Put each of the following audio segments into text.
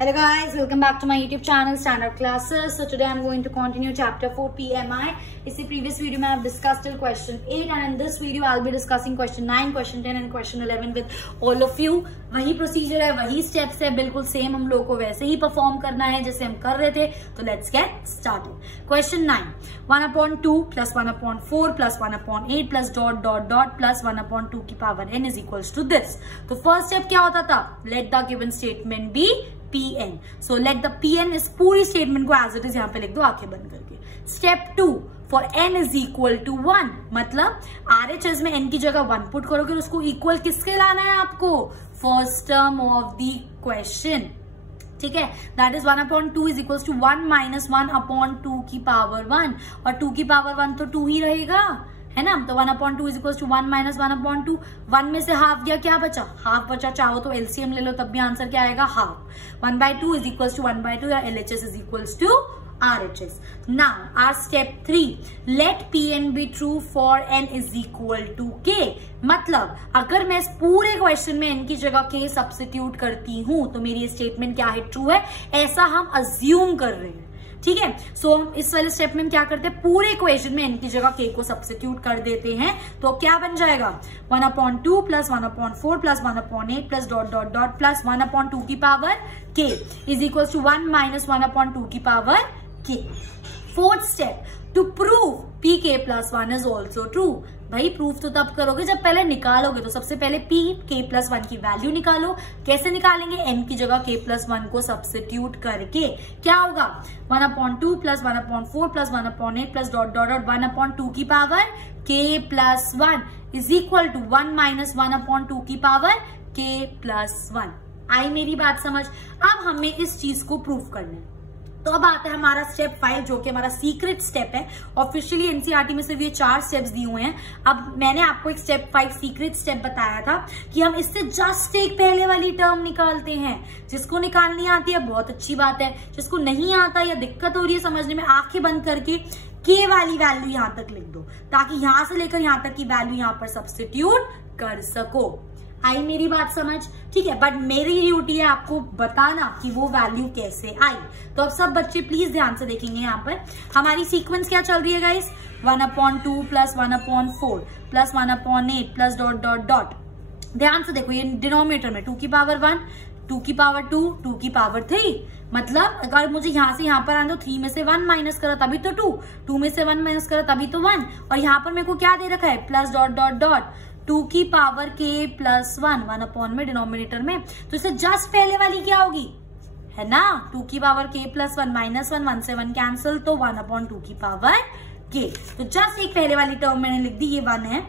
Hello guys, welcome back to my YouTube channel Standard Classes. So today I'm going to continue chapter 4 PMI. इसी previous video में I've discussed till question 8 and in this video I'll be discussing question 9, question 10 and question 11 with all of you. वही procedure है, वही steps है, बिल्कुल same हम लोगों को वैसे ही perform करना है जैसे हम कर रहे थे. तो let's get started. Question 9. 1/2 plus 1/4 plus 1/8 plus dot dot dot plus 1/2 की power n is equals to this. तो first step क्या होता था? Let the given statement be Pn. So let the Pn इस पूरी स्टेटमेंट को एज इट इज यहाँ पे लिख दो आंखें बंद करके. Step 2 for n is equal to 1, मतलब RHS में n की जगह 1 पुट करोगे, उसको इक्वल किसके लाना है आपको? First term of the question. ठीक है, that is 1/2 is equal to 1 minus 1/2 की पावर 1 और 2 की पावर 1 तो 2 ही रहेगा, है ना. तो 1/2 इज इक्वल टू 1 माइनस 1/2. 1 में से हाफ दिया, क्या बचा? हाफ बचा. चाहो तो एलसीएम ले लो, तब भी आंसर क्या आएगा? हाफ. 1/2 इज इक्वल टू 1/2 या LHS is equal to RHS. Now our step 3, let Pn be true for n is equal to k. मतलब अगर मैं इस पूरे क्वेश्चन में n की जगह k सब्स्टिट्यूट करती हूं तो मेरी स्टेटमेंट क्या है? ट्रू है, ऐसा हम अज्यूम कर रहे हैं. ठीक है, सो हम इस वाले स्टेप में क्या करते हैं? पूरे इक्वेशन में n की जगह k को सब्स्टिट्यूट कर देते हैं. तो क्या बन जाएगा? 1/2 plus 1/4 plus 1/8 plus dot dot dot plus 1/2 की power k is equal to 1 minus 1/2 की power k. Fourth step, to prove pk plus 1 is also true. भाई प्रूफ तो तब करोगे जब पहले निकालोगे. तो सबसे पहले k प्लस 1 की वैल्यू निकालो. कैसे निकालेंगे? n की जगह k प्लस 1 को सब्स्टिट्यूट करके. क्या होगा? 1/2 plus 1/4 plus 1/8 plus dot dot dot 1/2 की power k plus 1 is equal to 1 minus 1/2 की पावर k प्लस 1. आई मेरी बात समझ? अब हमें इस चीज को प्रूव करना है. तो अब आता है हमारा स्टेप 5 जो कि हमारा सीक्रेट स्टेप है. ऑफिशियली एनसीईआरटी में सिर्फ ये 4 स्टेप्स दिए हुए हैं. अब मैंने आपको एक स्टेप 5 सीक्रेट स्टेप बताया था कि हम इससे जस्ट एक पहले वाली टर्म निकालते हैं. जिसको निकालनी आती है बहुत अच्छी बात है, जिसको नहीं आता या दिक्कत हो रही है समझने में, आंखें बंद करके के वाली वैल्यू यहां तक लिख दो ताकि यहां से लेकर यहां तक की वैल्यू यहां पर सब्स्टिट्यूट कर सको. आई मेरी बात समझ? ठीक है, बट मेरी ड्यूटी है आपको बताना कि वो वैल्यू कैसे आई. तो अब सब बच्चे प्लीज ध्यान से देखेंगे. यहाँ पर हमारी सीक्वेंस क्या चल रही है guys? 1/2 plus 1/4 plus 1/8 plus dot dot dot. ध्यान से देखो, ये डिनोमिनेटर में 2 की पावर 1, 2 की पावर 2, 2 की पावर 3. मतलब अगर मुझे यहाँ से यहाँ पर आना तो 3 में से 1 माइनस करा तभी तो 2, 2 में से 1 माइनस करा तभी तो 1. और यहाँ पर मेरे को क्या दे रखा है? प्लस डॉट डॉट डॉट 2 की पावर k प्लस 1 1 में डिनोमिनेटर में. तो इससे जस्ट पहले वाली क्या होगी? है ना, 2 की पावर k प्लस 1 माइनस 1 से 1 कैंसिल, तो 1/2 की पावर k. तो जस्ट एक पहले वाली टर्म मैंने लिख दी, ये 1 है,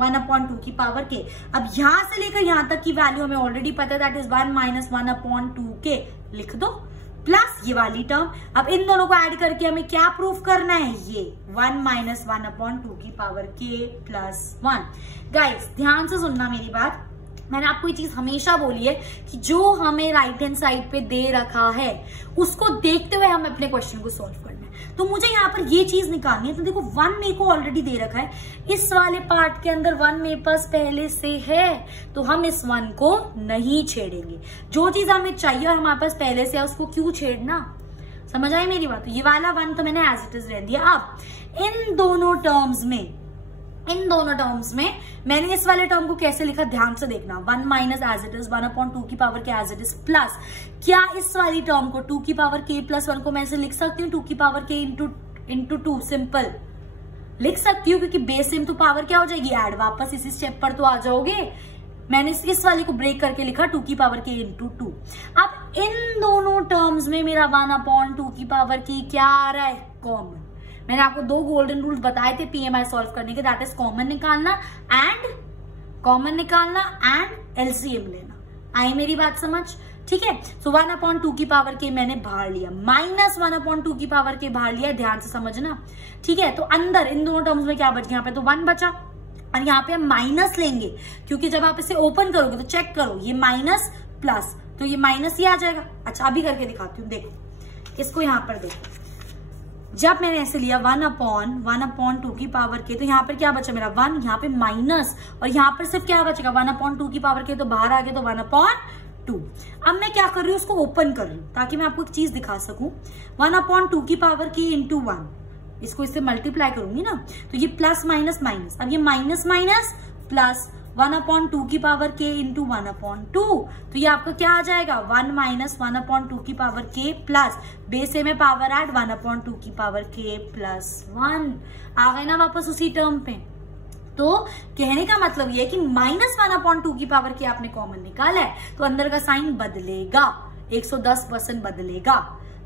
1/2 की पावर k. अब यहां से लेकर यहां तक की वैल्यू हमें ऑलरेडी पता है, दैट इज 1 माइनस 1/2 k. लिख दो प्लस ये वाली टर्म. अब इन दोनों को ऐड करके हमें क्या प्रूफ करना है? ये 1 माइनस 1/2 की पावर k प्लस 1. गाइस ध्यान से सुनना मेरी बात. मैंने आपको ये चीज हमेशा बोली है कि जो हमें राइट हैंड साइड पे दे रखा है उसको देखते हुए हमें अपने क्वेश्चन को सॉल्व करना है. तो मुझे यहाँ पर ये चीज निकालनी है. तो देखो 1 मेरे को ऑलरेडी दे रखा है. इस वाले पार्ट के अंदर 1 मेरे पास पहले से है, तो हम इस 1 को नहीं छेड़ेंगे. जो चीज हमें चाहिए और हमारे पास पहले से है उसको क्यों छेड़ना? समझ आई मेरी बात? तो ये वाला 1 तो मैंने एज इट इज रह दिया. अब इन दोनों टर्म्स में मैंने इस वाले टर्म को कैसे लिखा ध्यान से देखना. 1 माइनस एज इट इज 1/2 की पावर के एज इट इज प्लस. क्या इस वाली टर्म को 2 की पावर k प्लस 1 को मैं ऐसे लिख सकती हूँ? 2 की पावर k इंटू 2 सिंपल लिख सकती हूँ, क्योंकि बेस सेम तो पावर क्या हो जाएगी? ऐड. वापस इसी स्टेप पर तो आ जाओगे. मैंने इस वाली को ब्रेक करके लिखा 2 की पावर k इंटू 2. अब इन दोनों टर्म्स में मेरा 1/2 की पावर k क्या आ रहा है? कॉमन. मैंने आपको 2 गोल्डन रूल्स बताए थे PMI सॉल्व करने के, दैट इज कॉमन निकालना एंड LCM लेना. आई मेरी बात समझ? ठीक है, सो 1/2 की पावर के मैंने बाहर लिया, माइनस 1/2 की पावर के बाहर लिया. ध्यान से समझना. ठीक है, तो अंदर इन दोनों टर्म्स में क्या बच गया? यहाँ पे तो 1 बचा और यहाँ पे हम माइनस लेंगे, क्योंकि जब आप इसे ओपन करोगे तो चेक करो, ये माइनस प्लस, तो ये माइनस ही आ जाएगा. अच्छा अभी करके दिखाती हूँ. देखो इसको यहाँ पर देखो. जब मैंने ऐसे लिया 1/2 की पावर के, तो यहाँ पर क्या बचा मेरा? 1. यहाँ पे माइनस और यहाँ पर सिर्फ क्या बचेगा? 1/2 की पावर के, तो बाहर आ गया तो 1/2 2। अब मैं क्या कर रही हूँ, उसको ओपन कर रही हूँ ताकि मैं आपको एक चीज दिखा सकूं। 1/2 की पावर k इंटू 1, इसको इससे मल्टीप्लाई करूंगी ना, तो ये प्लस माइनस माइनस, अब ये माइनस माइनस प्लस 1/2 की पावर k इंटू 1/2, तो ये आपका क्या आ जाएगा 1 माइनस 1/2 की पावर k प्लस बेस में पावर ऐड 1/2 की पावर k प्लस 1। आ गए ना वापस उसी टर्म पे। तो कहने का मतलब ये है कि माइनस 1/2 की पावर k आपने कॉमन निकाला है तो अंदर का साइन बदलेगा, 110% बदलेगा।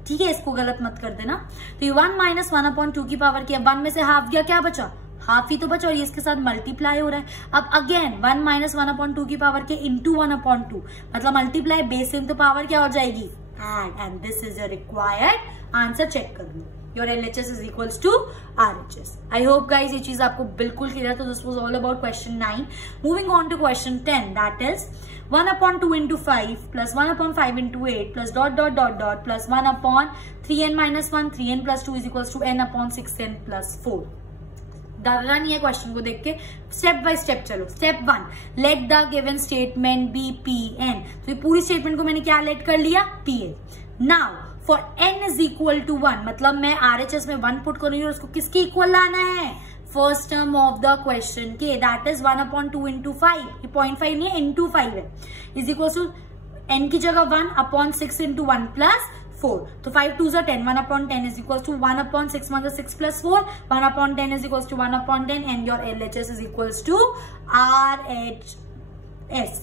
ठीक है, इसको गलत मत कर देना। तो ये 1 माइनस 1/2 की पावर k, 1 में से हाफ गया, क्या बचा, हाफ ही तो बचा, और ये इसके साथ मल्टीप्लाई हो रहा है। अब अगेन 1 माइनस 1/2 की पावर के इंटू 1/2, मतलब मल्टीप्लाई बेस में तो पावर क्या हो जाएगी add, and this is your required answer. Check कर लो, your LHS is equals to RHS। I hope guys ये चीज आपको बिल्कुल क्लियर। तो this was all about question 9। Moving on to question 10, that is 1/2 into 5 plus 1/5 into 8 plus dot dot dot dot plus 1/3n minus 1, 3n plus 2 is equals to n/6n plus 4। डरना नहीं है question को देख के, step by step चलो। Step 1, let the given statement be Pn। तो ये पूरी स्टेटमेंट को मैंने क्या लेट कर लिया, Pn। Now for n is equal to 1, मतलब मैं RHS में 1 पुट करूंगी और उसको किसके इक्वल लाना है, first term of the question के, दैट इज 1/2 इंटू 5, ये 0.5 नहीं है, इंटू 5 है, इज इक्वल टू n की जगह 1/6 इंटू 1 प्लस 4, तो 5 2 10, 1/10 is equals to 1/6 minus 6 plus 4, 1/10 is equals to 1/10, and your LHS is equals to RHS।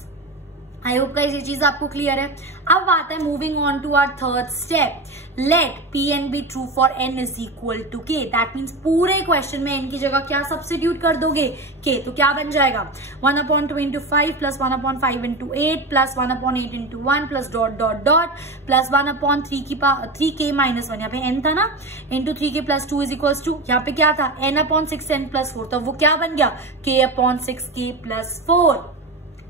I hope guys ये चीज आपको क्लियर है। अब आता है moving on to our third step, let Pn be true for n is equal to k। That means पूरे question में n की जगह क्या सब्स्टिट्यूट कर दोगे, k, तो क्या बन जाएगा 1/2 into 5 plus 1/5 into 8 plus 1/8 into 1 plus dot dot dot plus 1/3k minus 1, यहाँ पे n था ना, into 3k plus 2 is equal to, यहाँ पे क्या था n/6n प्लस 4, तो वो क्या बन गया k/6k plus 4।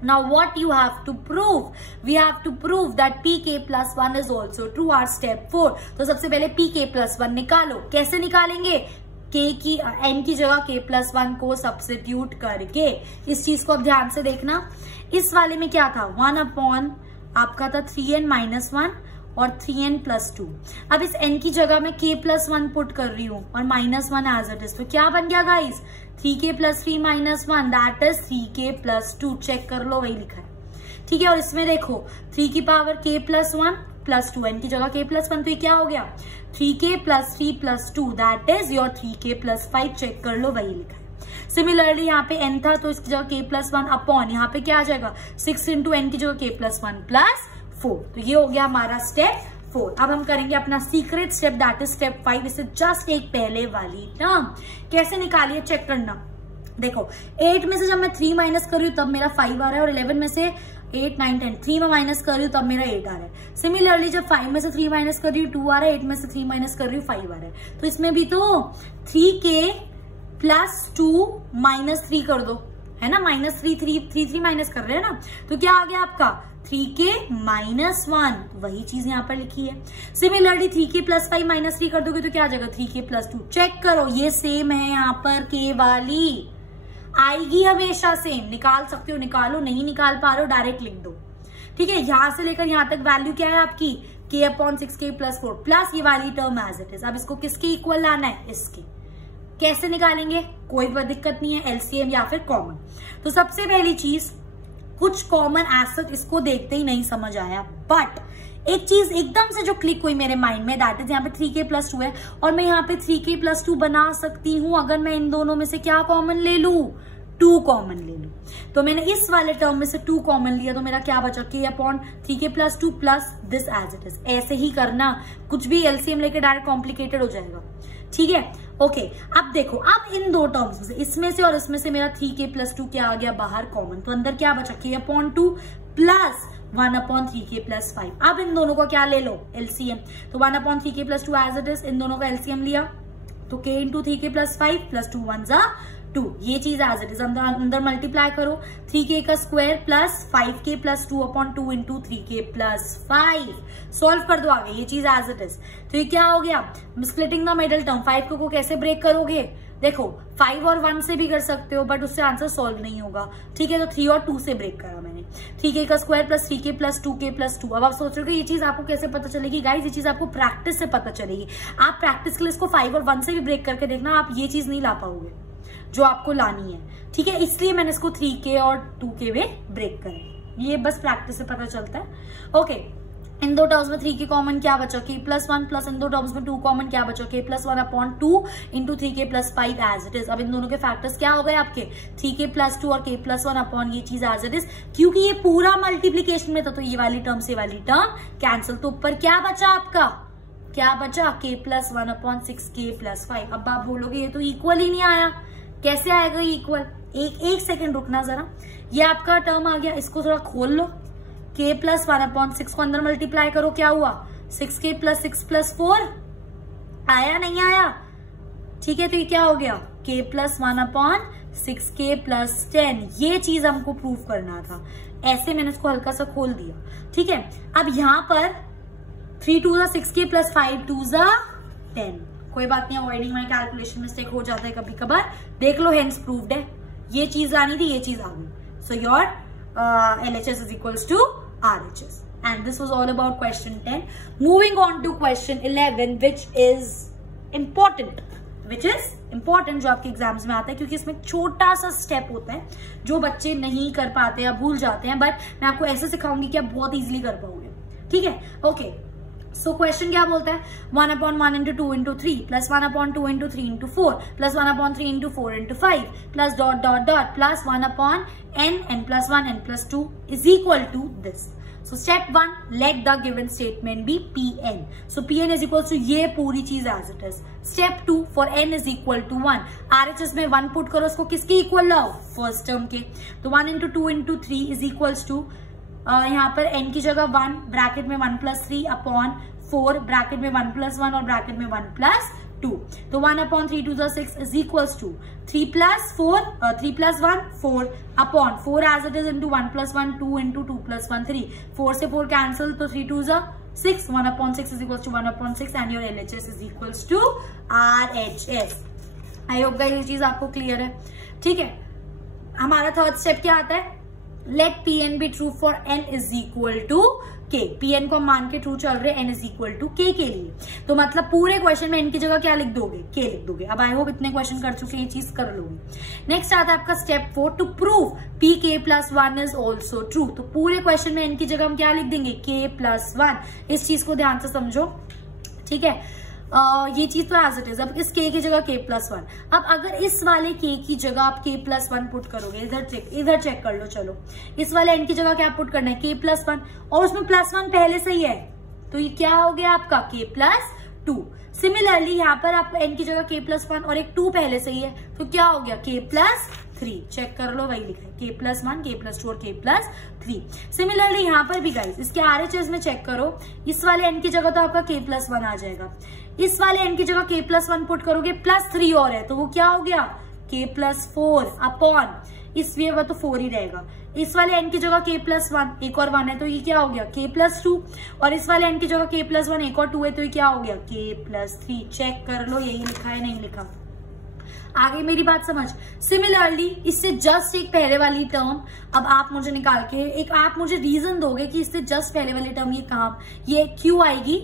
Now what you have to prove? We have to prove that pk plus 1 is also true। Our step 4, तो सबसे पहले pk plus 1 निकालो। कैसे निकालेंगे, k की n की जगह k plus 1 को सब्स्टिट्यूट करके। इस चीज को अब ध्यान से देखना, इस वाले में क्या था 1/ आपका था 3n माइनस 1 और 3n प्लस 2। अब इस n की जगह मैं k प्लस 1 पुट कर रही हूँ और माइनस 1 एज इट इज, तो क्या बन गया guys 3k plus 3 minus 1, that is 3k plus 2। Check कर लो, वही लिखा है। ठीक है, और इसमें देखो 3 की power k plus 1 plus 2, n की जगह k प्लस 1, तो ये क्या हो गया 3k plus 3 plus 2, that is your 3k plus 5। Check कर लो, वही लिखा है। सिमिलरली यहाँ पे n था तो इसकी जगह k प्लस 1 अपॉन, यहाँ पे क्या आ जाएगा 6 इंटू n की जगह k प्लस 1 प्लस 4। तो ये हो गया हमारा स्टेप 4। अब हम करेंगे अपना secret step, that is step 5। इससे जस्ट एक पहले वाली टर्म कैसे निकालिए चेक करना। देखो 8 में से जब मैं 3 माइनस कर रही हूँ तब मेरा 5 आ रहा है, और 11 में से 8 9 10 3 में माइनस कर रही हूँ तब मेरा 8 आ रहा है। सिमिलरली जब 5 में से 3 माइनस कर रही हूँ 2 आ रहा है, 8 में से 3 माइनस कर रही हूँ 5 आ रहा है। तो इसमें भी तो 3k प्लस 2 माइनस 3 कर दो, है ना, माइनस 3 माइनस कर रहे हैं ना, तो क्या आ गया आपका 3k माइनस 1, वही चीज यहाँ पर लिखी है। सिमिलरली 3k प्लस 5 माइनस 3 कर दोगे तो क्या आ जाएगा 3k प्लस 2। चेक करो, ये सेम है यहाँ पर k वाली, आएगी हमेशा सेम। निकाल सकते हो निकालो, नहीं निकाल पा रहे हो डायरेक्ट लिख दो। ठीक है, यहां से लेकर यहां तक वैल्यू क्या है आपकी k/6k प्लस 4 प्लस ये वाली टर्म एज इट इज। अब इसको किसके इक्वल लाना है, इसके। कैसे निकालेंगे, कोई दिक्कत नहीं है, एलसीएम या फिर कॉमन। तो सबसे पहली चीज, कुछ कॉमन एसेट इसको देखते ही नहीं समझ आया, बट एक चीज एकदम से जो क्लिक हुई मेरे माइंड में, दैट इज यहाँ पे 3k प्लस 2 है और मैं यहाँ पे 3k प्लस 2 बना सकती हूँ अगर मैं इन दोनों में से क्या कॉमन ले लू, 2 कॉमन ले लू। तो मैंने इस वाले टर्म में से 2 कॉमन लिया तो मेरा क्या बचा k/3k plus 2 plus this as it is. ऐसे ही करना, कुछ भी एलसीएम लेके डायरेक्ट कॉम्प्लिकेटेड हो जाएगा। ठीक है, ओके। अब देखो, अब इन दो टर्म्स में से, इसमें से और इसमें से मेरा 3k प्लस 2 क्या आ गया बाहर कॉमन, तो अंदर क्या बचा k/2 प्लस 1/3k प्लस 5। अब इन दोनों को क्या ले लो, एलसीएम। तो 1/3k plus 2 as it is, इन दोनों का एलसीएम लिया तो k into 3k plus 5 plus 2 1 जा 2, ये चीज एज इट इज। अंदर मल्टीप्लाई करो, 3k का square plus 5k plus 2/2 into 3k plus 5। Solve कर दो आगे, ये चीज एज इट इज। तो ये क्या हो गया, स्प्लिटिंग द मिडिल टर्म, 5 को कैसे ब्रेक करोगे, देखो 5 और 1 से भी कर सकते हो, बट उससे आंसर सॉल्व नहीं होगा। ठीक है, तो 3 और 2 से ब्रेक करा मैंने। 3k का square plus 3k plus 2k plus 2। अब आप सोच रहे हो कि ये चीज आपको कैसे पता चलेगी? गाइज, ये चीज आपको प्रैक्टिस से पता चलेगी। आप प्रैक्टिस के लिए इसको 5 और 1 से भी ब्रेक करके देखना, आप ये चीज नहीं ला पाओगे जो आपको लानी है। ठीक है, इसलिए मैंने इसको 3k और 2k में ब्रेक करे। ये बस प्रैक्टिस से पता चलता है। ओके, इन दो टर्म्स में 3k कॉमन क्या बचा? k प्लस 1 प्लस इन दो टर्म्स में 2 कॉमन क्या बचा? k plus 1 upon 2 into 3k plus 5 as it is. अब इन दोनों के फैक्टर्स क्या हो गए आपके? 3k प्लस 2 और k प्लस 1 अपॉन ये चीज एज इट इज। क्योंकि ये पूरा मल्टीप्लीकेशन में था तो ये वाली टर्म से वाली टर्म कैंसिल। तो ऊपर क्या बचा आपका? क्या बचा? k plus 1 upon 6k plus 5। अब आप बोलोगे ये तो इक्वल ही नहीं आया, कैसे आएगा इक्वल? एक सेकेंड रुकना जरा। ये आपका टर्म आ गया, इसको थोड़ा खोल लो। k प्लस 1 अपॉन 6 को अंदर मल्टीप्लाई करो, क्या हुआ? 6k प्लस 6 प्लस 4 आया, नहीं आया? ठीक है, तो ये क्या हो गया? k plus 1 upon 6k plus 10। ये चीज हमको प्रूव करना था, ऐसे मैंने इसको हल्का सा खोल दिया। ठीक है, अब यहां पर 3 2 6k प्लस 5 2 10। कोई बात नहीं, अवॉइडिंग माई कैलकुलेशन मिस्टेक हो जाता है कभी कभार। देख लो, हेंस प्रूव्ड है। ये चीज लानी थी, ये चीज आ गई। So your LHS is equals to RHS. And this was all about question 10. Moving on to question 11, which is important. जो आपके एग्जाम्स में आता है, क्योंकि इसमें छोटा सा स्टेप होता है जो बच्चे नहीं कर पाते या भूल जाते हैं, बट मैं आपको ऐसे सिखाऊंगी कि आप बहुत इजीली कर पाओगे। ठीक है, ओके। सो क्वेश्चन क्या बोलता है? 1 upon 1 into 2 into 3 plus 1 upon 2 into 3 into 4 plus 1 upon 3 into 4 into 5 plus dot dot dot plus 1 upon n plus 1 n plus 2 is equal to this. So step 1, let the given statement be Pn। So Pn is equal to ये पूरी चीज as it is. Step 2, for n is equal to 1, RHS में 1 put करो, उसको किसके equal लाओ? First term के। तो 1 into 2 into 3 is equals to, यहाँ पर n की जगह 1, ब्रैकेट में 1 प्लस 3 अपॉन 4, ब्रैकेट में 1 प्लस 1 और ब्रैकेट में 1 प्लस 2। तो 1 upon 3 2 6 is equals to 3 plus 1 4 upon 4 as it is into 1 plus 1 2 into 2 plus 1 3। 4 से 4 कैंसिल, तो 3 2 6, 1 upon 6 is equals to 1 upon 6 and your LHS is equals to RHS। I hope guys ये चीज आपको clear है। ठीक है, हमारा थर्ड स्टेप क्या आता है? Let Pn be true for n is equal to k। Pn को हम मान के ट्रू चल रहे हैं n is equal to k के लिए। तो मतलब पूरे क्वेश्चन में n की जगह क्या लिख दोगे? k लिख दोगे। अब आई होप इतने क्वेश्चन कर चुके, ये चीज कर लोगे। नेक्स्ट आता है आपका step 4, to prove pk plus 1 is also true. तो पूरे क्वेश्चन में n की जगह हम क्या लिख देंगे? k plus 1। इस चीज को ध्यान से समझो। ठीक है, ये चीज तो एज इट इज। अब इस k की जगह k प्लस 1। अब अगर इस वाले k की जगह आप k प्लस 1 पुट करोगे, इधर चेक कर लो। चलो, इस वाले n की जगह क्या पुट करना है? k प्लस 1, और उसमें प्लस 1 पहले से ही है, तो ये क्या हो गया आपका? k plus 2। सिमिलरली यहाँ पर आपको n की जगह k प्लस 1 और एक 2 पहले से ही है, तो क्या हो गया? k plus 3। चेक कर लो, वही लिखा है, k प्लस 1, k प्लस 2 और k प्लस 3। सिमिलरली यहाँ पर भी गाइस इसके RHS में चेक करो, इस वाले n की जगह तो आपका k प्लस 1 आ जाएगा, इस वाले n की जगह k प्लस 1 पुट करोगे, प्लस 3 और है, तो वो क्या हो गया? k प्लस 4 अपॉन, इसलिए वह तो 4 ही रहेगा। इस वाले n की जगह k प्लस 1, एक और 1 है, तो ये क्या हो गया? k plus 2। और इस वाले n की जगह k प्लस 1, एक और 2 है, तो ये क्या हो गया? k plus 3। चेक कर लो, यही लिखा है, नहीं लिखा। आगे मेरी बात समझ। सिमिलरली इससे जस्ट एक पहले वाली टर्म, अब आप मुझे निकाल के एक, आप मुझे रीजन दोगे कि इससे जस्ट पहले वाली टर्म ये कहाँ, ये क्यों आएगी,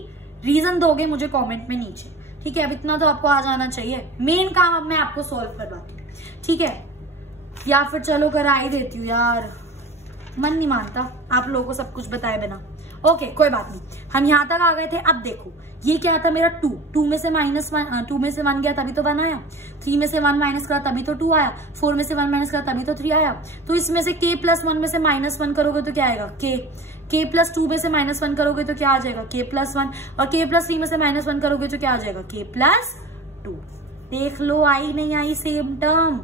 रीजन दोगे मुझे कमेंट में नीचे। ठीक है, अब इतना तो आपको आ जाना चाहिए। मेन काम अब मैं आपको सॉल्व करवाती हूँ। ठीक है, या फिर चलो करा ही देती हूँ यार, मन नहीं मानता आप लोगों को सब कुछ बताए बिना। ओके, कोई बात नहीं, हम यहाँ तक आ गए थे। अब देखो ये क्या था मेरा 2 में से -1, 2 में से 1 गया तभी तो 1 आया, 3 में से 1 माइनस करा तभी तो 2 आया, 4 में से 1 माइनस करा तभी तो 3 आया। तो इसमें से k प्लस 1 में से -1 करोगे तो क्या आएगा? k प्लस 2 में से -1 करोगे तो क्या आ जाएगा? k plus 1। और k प्लस 3 में से -1 करोगे तो क्या आ जाएगा? k plus 2। देख लो, आई नहीं आई सेम टर्म।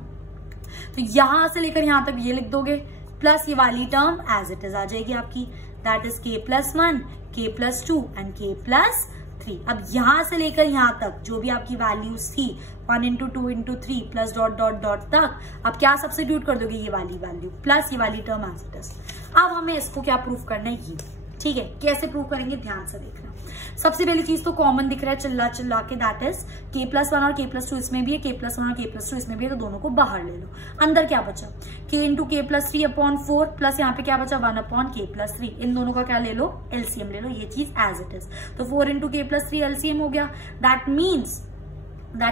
तो यहां से लेकर यहां तक ये लिख दोगे, प्लस ये वाली टर्म एज इट इज आ जाएगी आपकी, that is k plus 1, k plus 2 and k plus 3। अब यहां से लेकर यहां तक जो भी आपकी वैल्यूज थी 1 into 2 into 3 plus dot dot dot तक, अब क्या सब्स्टिट्यूट कर दोगे? ये वाली वैल्यू प्लस ये वाली टर्म एज इट इज। अब हमें इसको क्या प्रूफ करना है? ये ठीक है, कैसे प्रूव करेंगे ध्यान से देखना। सबसे पहली चीज तो कॉमन दिख रहा है चिल्ला चिल्ला के, दैट इज k+1 और k+2 इसमें भी है, k+1 और k+2 इसमें भी है, तो दोनों को बाहर ले लो। अंदर क्या बचा, k into k+3 upon 4 plus यहाँ पे क्या बचा 1 अपॉन k+3, इन दोनों का क्या ले लो, एलसीएम ले लो, ये चीज एज इट इज। तो 4 इंटू k+3 एलसीएम हो गया। दैट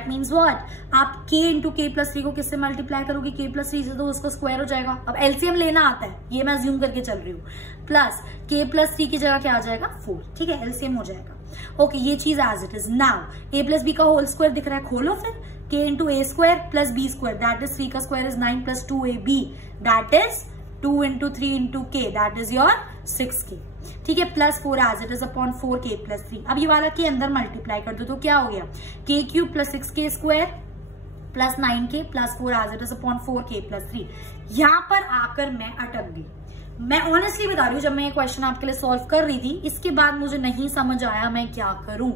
मीन्स व्हाट, आप k इंटू k+3 को किससे मल्टीप्लाई करोगे, k+3 से, तो उसका स्क्वायर हो जाएगा। अब एलसीएम लेना आता है, ये मैं अज्यूम करके चल रही हूँ, प्लस k+3 की जगह क्या आ जाएगा 4, ठीक है, एलसीएम हो जाएगा। ओके, ये चीज as it is. Now a plus b का होल स्क्वायर दिख रहा है, खोलो फिर, k into a square plus b square, that is 3 का square is 9 plus 2ab, that is 2 into 3 into k, that is your 6k, ठीक है, plus 4 as it is upon 4k+3। अब ये वाला के अंदर मल्टीप्लाई कर दो तो क्या हो गया, k³ plus 6k square plus 9k plus 4 as it is upon 4k+3। यहां पर आकर मैं अटक गई। मैं ऑनेस्टली बता रही हूँ, जब मैं ये क्वेश्चन आपके लिए सॉल्व कर रही थी, इसके बाद मुझे नहीं समझ आया मैं क्या करूं,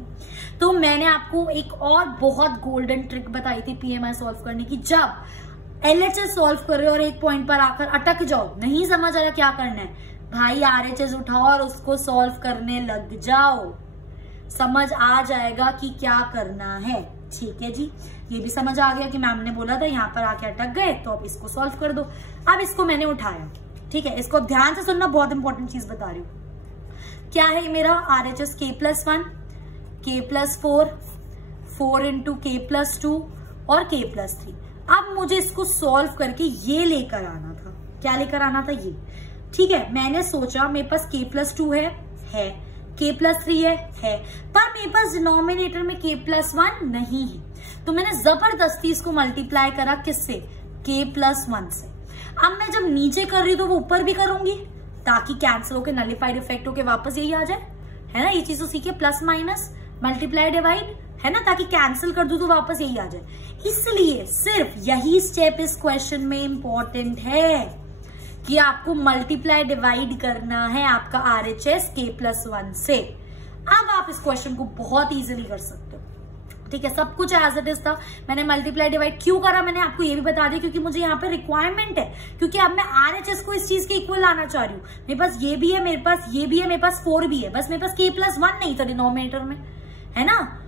तो मैंने आपको एक और बहुत गोल्डन ट्रिक बताई थी पीएमआई सॉल्व करने की। जब एलएचएस सॉल्व कर रहे हो और एक पॉइंट पर आकर अटक जाओ, नहीं समझ आ रहा क्या करना है, भाई आरएचएस उठाओ और उसको सॉल्व करने लग जाओ, समझ आ जाएगा कि क्या करना है। ठीक है जी, ये भी समझ आ गया कि मैम ने बोला था यहाँ पर आके अटक गए, तो अब इसको सॉल्व कर दो। अब इसको मैंने उठाया, ठीक है, इसको ध्यान से सुनना, बहुत इंपॉर्टेंट चीज बता रही हूँ। क्या है मेरा RHS, k+1, k+4, 4 into k+2 और k+3। अब मुझे इसको सॉल्व करके ये लेकर आना था, क्या लेकर आना था, ये, ठीक है। मैंने सोचा मेरे पास k+2 है, k+3 है, पर मेरे पास डिनोमिनेटर में k+1 नहीं है, तो मैंने जबरदस्ती इसको मल्टीप्लाई करा किससे, k+1 से। अब मैं जब नीचे कर रही हूं तो वो ऊपर भी करूंगी, ताकि कैंसिल होकर नलिफाइड इफेक्ट होकर वापस यही आ जाए, है ना, ये चीज तो सीखिए, प्लस माइनस मल्टीप्लाई डिवाइड, है ना, ताकि कैंसिल कर दूं तो वापस यही आ जाए। इसलिए सिर्फ यही स्टेप इस क्वेश्चन में इंपॉर्टेंट है कि आपको मल्टीप्लाई डिवाइड करना है आपका आरएचएस k+1 से। अब आप इस क्वेश्चन को बहुत इजीली कर सकते हो, ठीक है, सब कुछ एज इट इज था। मैंने मल्टीप्लाई डिवाइड क्यों करा, मैंने आपको ये भी बता दिया, क्योंकि मुझे यहाँ पे रिक्वायरमेंट है, क्योंकि अब मैं आरएचएस को इस चीज के इक्वल लाना चाह रही हूँ। मेरे पास ये भी है, मेरे पास ये भी है, मेरे पास 4 भी है, बस मेरे पास k+1 नहीं था डिनोमिनेटर में, है ना।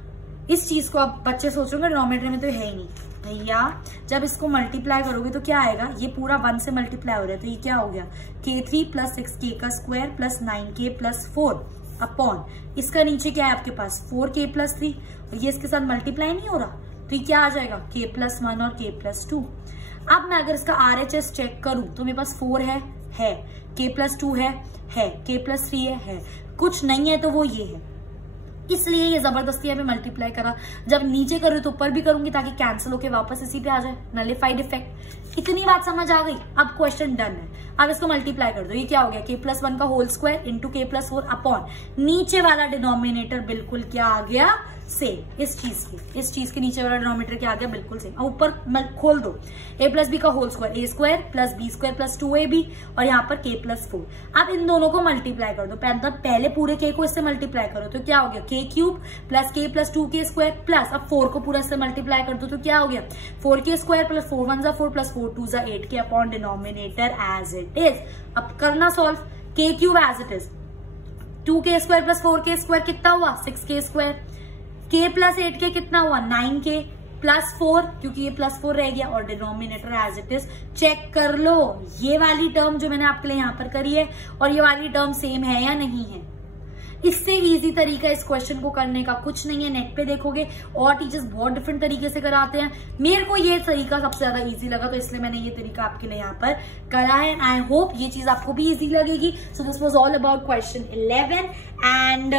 इस चीज को आप बच्चे सोचोगे डिनोमिनेटर में तो है ही नहीं, भैया जब इसको मल्टीप्लाई करोगे तो क्या आएगा, ये पूरा 1 से मल्टीप्लाई हो रहा है, तो ये क्या हो गया, k3 प्लस 6k का square plus 9k plus 4 upon, इसका नीचे क्या है आपके पास 4k+3, और ये इसके साथ मल्टीप्लाई नहीं हो रहा, तो ये क्या आ जाएगा k+1 और k+2। अब मैं अगर इसका आरएचएस चेक करूं तो मेरे पास 4 है, k+2 है, k+3 है, कुछ नहीं है तो वो ये है, इसलिए ये जबरदस्ती में मल्टीप्लाई करा। जब नीचे करूँ तो ऊपर भी करूंगी, ताकि कैंसिल होके वापस इसी पे आ जाए, नलिफाइड इफेक्ट। इतनी बात समझ आ गई, अब क्वेश्चन डन है। अब इसको मल्टीप्लाई कर दो, ये क्या हो गया, k+1 का whole square into k+4 upon, नीचे वाला डिनोमिनेटर बिल्कुल क्या आ गया, सेम, इस चीज के नीचे वाला डिनोमिनेटर क्या आ गया, बिल्कुल सेम। ऊपर खोल दो, a प्लस बी का whole square, a square plus b square plus 2ab, और यहाँ पर k+4। अब इन दोनों को मल्टीप्लाई कर दो, पहले पूरे k को इससे मल्टीप्लाई करो तो क्या हो गया, k³ plus k plus 2k square plus, अब 4 को पूरा इससे मल्टीप्लाई कर दो तो क्या हो गया, 4k स्क्वायर प्लस 4 1 4 प्लस 4 2 8 के upon denominator as it is. अब करना solve, k³ as it is, 2k square plus 4k square कितना हुआ, 6k square, k plus 8k कितना हुआ, 9k प्लस 4, क्योंकि ये प्लस 4 रह गया, और denominator as it is. Check कर लो ये वाली टर्म जो मैंने आपके लिए यहाँ पर करी है और ये वाली टर्म सेम है या नहीं है। इससे इजी तरीका इस क्वेश्चन को करने का कुछ नहीं है, नेट पे देखोगे और टीचर्स बहुत डिफरेंट तरीके से कराते हैं। मेरे को ये तरीका सबसे ज्यादा इजी लगा, तो इसलिए मैंने ये तरीका आपके लिए यहाँ पर करा है। आई होप ये चीज आपको भी इजी लगेगी। So this was all about question 11 and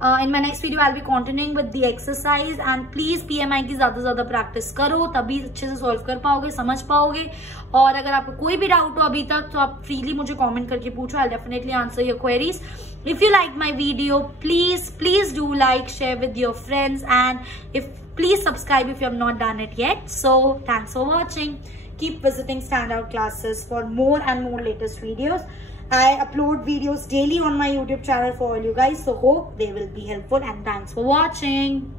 in my next video I'll be continuing with the exercise and please PMI की ज्यादा से ज्यादा प्रैक्टिस करो, तभी अच्छे से सॉल्व कर पाओगे, समझ पाओगे। और अगर आपको कोई भी डाउट हो अभी तक तो आप फ्रीली मुझे कमेंट करके पूछो, I'll definitely answer your queries. If you like my video, please do like, share with your friends, and please subscribe if you have not done it yet. So thanks for watching. Keep visiting Standout Classes for more and more latest videos. I upload videos daily on my YouTube channel for all you guys, so hope they will be helpful, and thanks for watching.